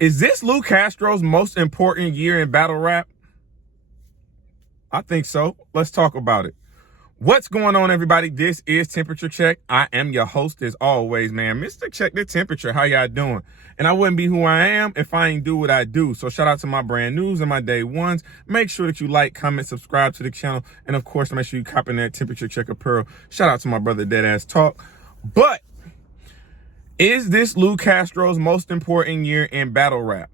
Is this Lou Castro's most important year in battle rap? I think so. Let's talk about it. What's going on, everybody? This is Temperature Check. I am your host as always, man. Mr. Check the Temperature. How y'all doing? And I wouldn't be who I am if I ain't do what I do. So shout out to my brand news and my day ones. Make sure that you like, comment, subscribe to the channel. And of course, make sure you copy that Temperature Check apparel. Shout out to my brother Deadass Talk. But is this Lou Castro's most important year in battle rap?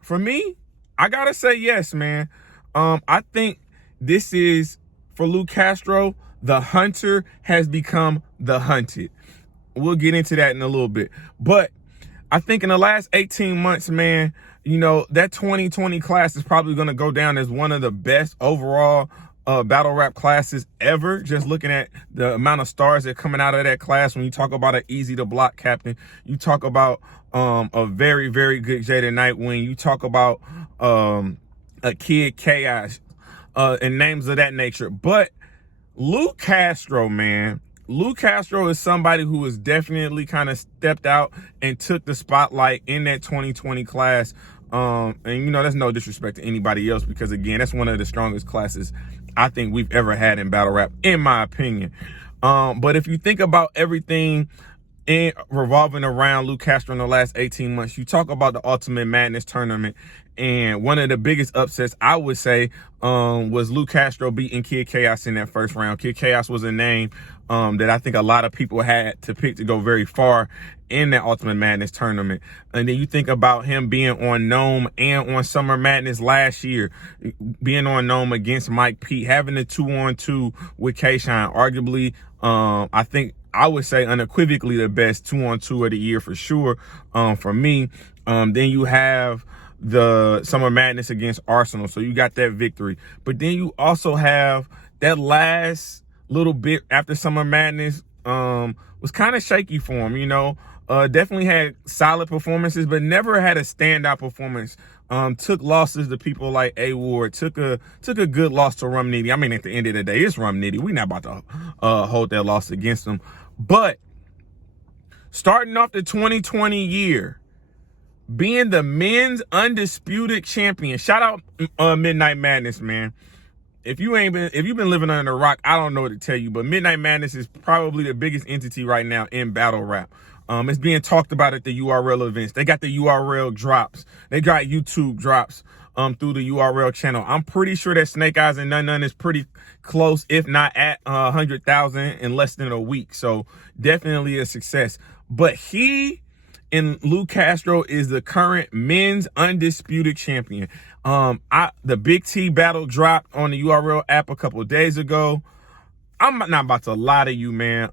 For me, I gotta say yes, man. I think this is, for Lou Castro, the hunter has become the hunted. We'll get into that in a little bit. But I think in the last 18 months, man, you know, that 2020 class is probably going to go down as one of the best overall battle rap classes ever. Just looking at the amount of stars that are coming out of that class. When you talk about an easy to block captain, you talk about a very, very good Jada Nightwing. You talk about a Kid Chaos and names of that nature. But Lou Castro, man, Lou Castro is somebody who has definitely kind of stepped out and took the spotlight in that 2020 class. And, you know, that's no disrespect to anybody else, because, again, that's one of the strongest classes I think we've ever had in battle rap, in my opinion. But if you think about everything revolving around Lou Castro in the last 18 months, you talk about the Ultimate Madness tournament, and one of the biggest upsets, I would say, was Lou Castro beating Kid Chaos in that first round. Kid Chaos was a name that I think a lot of people had to pick to go very far in that Ultimate Madness tournament. And then you think about him being on Gnome and on Summer Madness last year, being on Gnome against Mike Pete, having the 2-on-2 with K-Shine, arguably, I think I would say unequivocally the best 2-on-2 of the year for sure, for me. Then you have the Summer Madness against Arsenal, so you got that victory. But then you also have that last little bit after Summer Madness was kind of shaky for him, you know. Definitely had solid performances, but never had a standout performance. Took losses to people like A Ward, took a good loss to Rum Nitty. I mean, at the end of the day, it's Rum Nitty. We're not about to hold that loss against him. But starting off the 2020 year, being the men's undisputed champion. Shout out Midnight Madness, man. If you've been living under a rock, I don't know what to tell you, but Midnight Madness is probably the biggest entity right now in battle rap. It's being talked about at the URL events. They got the URL drops. They got YouTube drops through the URL channel. I'm pretty sure that Snake Eyes and None is pretty close, if not at 100,000 in less than a week. So definitely a success. But Lou Castro is the current men's undisputed champion. The Big T battle dropped on the URL app a couple of days ago. I'm not about to lie to you, man.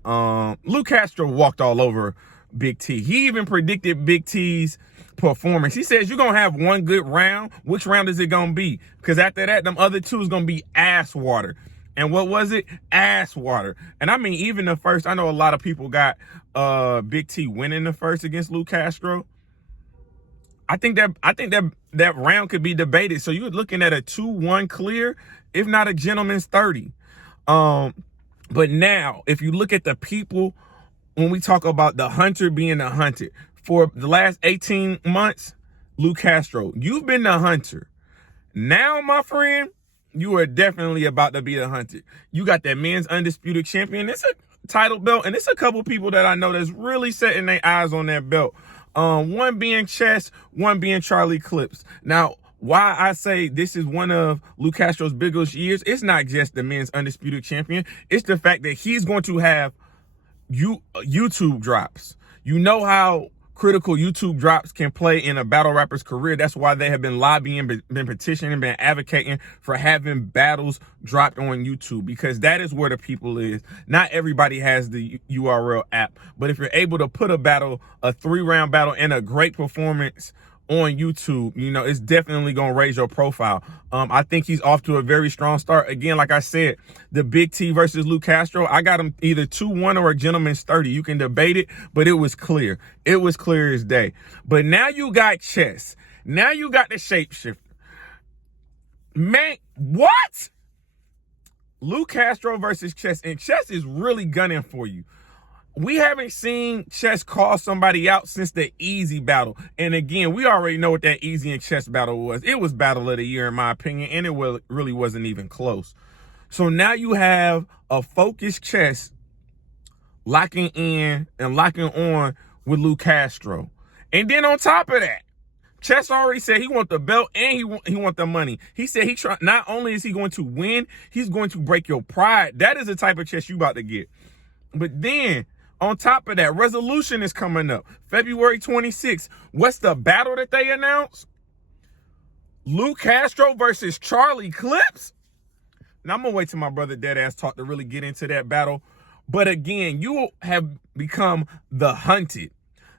Lou Castro walked all over Big T. He even predicted Big T's performance. He says, you're going to have one good round. Which round is it going to be? Because after that, them other two is going to be ass water. And what was it? Ass water. And I mean, even the first, I know a lot of people got Big T winning the first against Lou Castro. I think that round could be debated. So you're looking at a 2-1 clear, if not a gentleman's 30. But now, if you look at the people, when we talk about the hunter being the hunted, for the last 18 months, Lou Castro, you've been the hunter. Now, my friend, you are definitely about to be the hunted. You got that men's undisputed champion. It's a title belt, and it's a couple people that I know that's really setting their eyes on that belt. One being Chess, one being Charlie Clips. Now, why I say this is one of Lou Castro's biggest years, it's not just the men's undisputed champion. It's the fact that he's going to have YouTube drops. You know how critical YouTube drops can play in a battle rapper's career. That's why they have been lobbying, been petitioning, been advocating for having battles dropped on YouTube, because that is where the people is. Not everybody has the URL app, but if you're able to put a 3-round battle and a great performance on YouTube, you know, it's definitely going to raise your profile. I think he's off to a very strong start. Again, like I said, the Big T versus Lou Castro, I got him either 2-1 or a gentleman's 30. You can debate it, but it was clear. It was clear as day. But now you got Chess. Now you got the shapeshifter. Man, what? Lou Castro versus Chess, and Chess is really gunning for you. we haven't seen Chess call somebody out since the Easy battle. And again, we already know what that Easy and Chess battle was. It was battle of the year, in my opinion, and it really wasn't even close. So now you have a focused Chess locking in and locking on with Luke Castro. And then on top of that, Chess already said he want the belt and he want the money. He said not only is he going to win, he's going to break your pride. That is the type of Chess you about to get. But then, on top of that, Resolution is coming up. February 26th. What's the battle that they announced? Luke Castro versus Charlie Clips? Now, I'm going to wait till my brother Deadass Talk to really get into that battle. But again, you have become the hunted.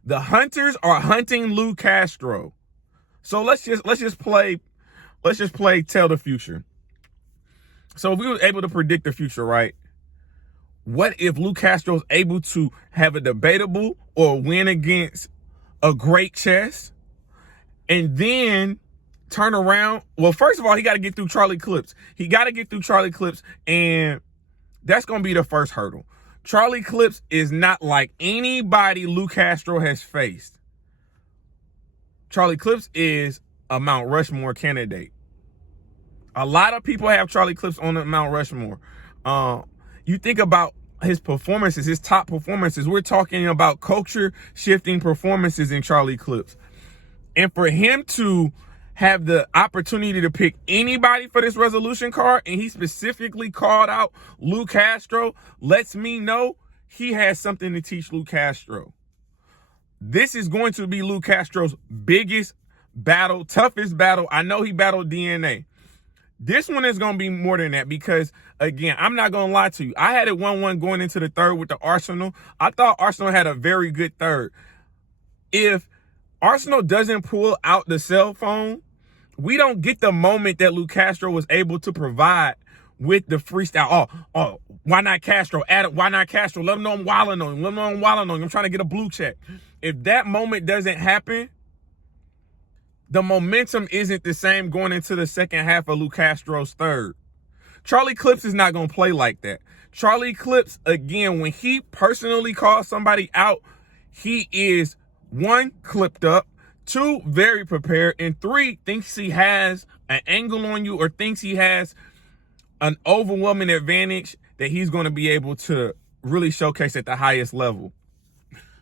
The hunters are hunting Luke Castro. So let's just play tell the future. So if we were able to predict the future, right? What if Luke Castro is able to have a debatable or win against a great Chess and then turn around? Well, first of all, he got to get through Charlie Clips. And that's going to be the first hurdle. Charlie Clips is not like anybody Luke Castro has faced. Charlie Clips is a Mount Rushmore candidate. A lot of people have Charlie Clips on the Mount Rushmore. You think about his performances, his top performances. We're talking about culture-shifting performances in Charlie Clips. And for him to have the opportunity to pick anybody for this resolution card, and he specifically called out Luke Castro, lets me know he has something to teach Luke Castro. This is going to be Luke Castro's biggest battle, toughest battle. I know he battled DNA. This one is going to be more than that because, again, I'm not going to lie to you. I had it 1-1 going into the third with the Arsenal. I thought Arsenal had a very good third. If Arsenal doesn't pull out the cell phone, we don't get the moment that Luke Castro was able to provide with the freestyle. Oh, why not Castro? Why not Castro? Let him know I'm wilding on him. I'm trying to get a blue check. If that moment doesn't happen, the momentum isn't the same going into the second half of Luke Castro's third. Charlie Clips is not going to play like that. Charlie Clips, again, when he personally calls somebody out, he is, 1, clipped up, 2, very prepared, and 3, thinks he has an angle on you or thinks he has an overwhelming advantage that he's going to be able to really showcase at the highest level.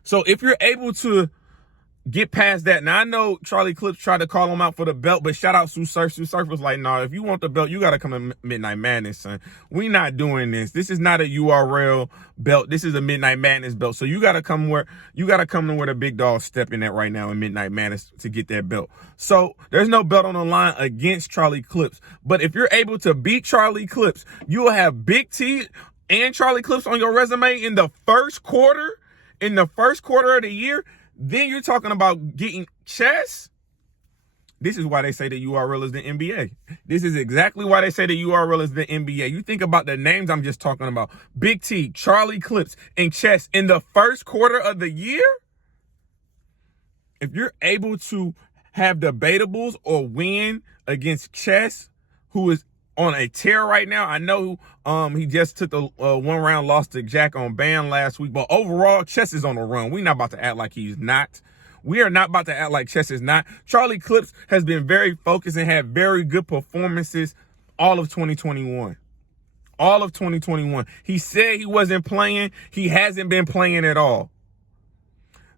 So if you're able to get past that, now I know Charlie Clips tried to call him out for the belt, but shout out Sue Surf. Sue Surf was like, nah, if you want the belt, you got to come to Midnight Madness, son. We not doing this. This is not a URL belt. This is a Midnight Madness belt. So you got to come to where the big dog stepping at right now in Midnight Madness to get that belt. So there's no belt on the line against Charlie Clips. But if you're able to beat Charlie Clips, you will have Big T and Charlie Clips on your resume in the first quarter of the year. Then you're talking about getting Chess. This is why they say the URL is the NBA. This is exactly why they say the URL is the NBA. You think about the names I'm just talking about. Big T, Charlie Clips, and Chess in the first quarter of the year. If you're able to have debatables or win against Chess, who is on a tear right now. I know he just took the 1-round loss to Jack on ban last week, but overall, Chess is on a run. We're not about to act like he's not. We are not about to act like Chess is not. Charlie Clips has been very focused and had very good performances all of 2021. All of 2021. He said he wasn't playing. He hasn't been playing at all.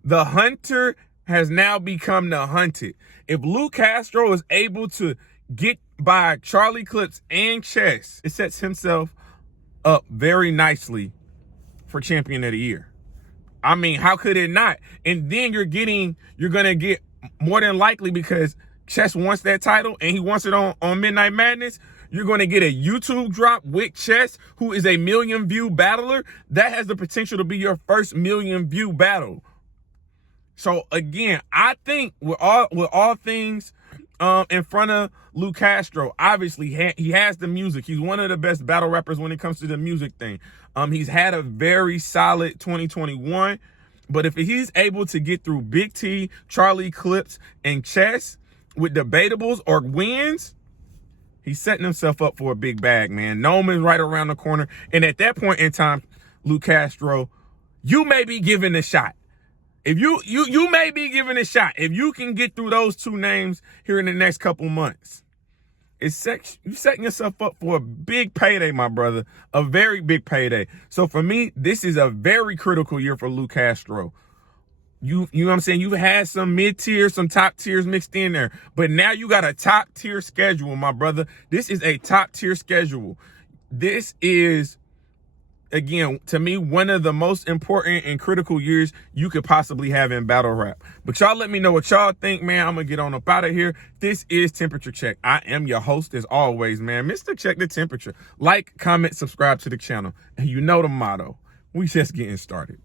The hunter has now become the hunted. If Luke Castro is able to get by Charlie Clips and Chess, it sets himself up very nicely for Champion of the Year. I mean, how could it not? And then you're going to get more than likely, because Chess wants that title and he wants it on Midnight Madness, you're going to get a YouTube drop with Chess, who is a 1 million view battler. That has the potential to be your first 1 million view battle. So again, I think with all things in front of Luke Castro, obviously he has the music. He's one of the best battle rappers when it comes to the music thing. He's had a very solid 2021, but if he's able to get through Big T, Charlie Clips, and Chess with debatables or wins, he's setting himself up for a big bag, man. Nome is right around the corner, and at that point in time, Luke Castro, you may be given a shot. If you may be given a shot. If you can get through those two names here in the next couple months, you setting yourself up for a big payday, my brother. A very big payday. So for me, this is a very critical year for Lou Castro. You know what I'm saying? You've had some mid-tiers, some top tiers mixed in there. But now you got a top-tier schedule, my brother. This is a top-tier schedule. This is, again, to me, one of the most important and critical years you could possibly have in battle rap. But y'all let me know what y'all think, man. I'm going to get on up out of here. This is Temperature Check. I am your host as always, man. Mr. Check the Temperature. Like, comment, subscribe to the channel. And you know the motto. We just getting started.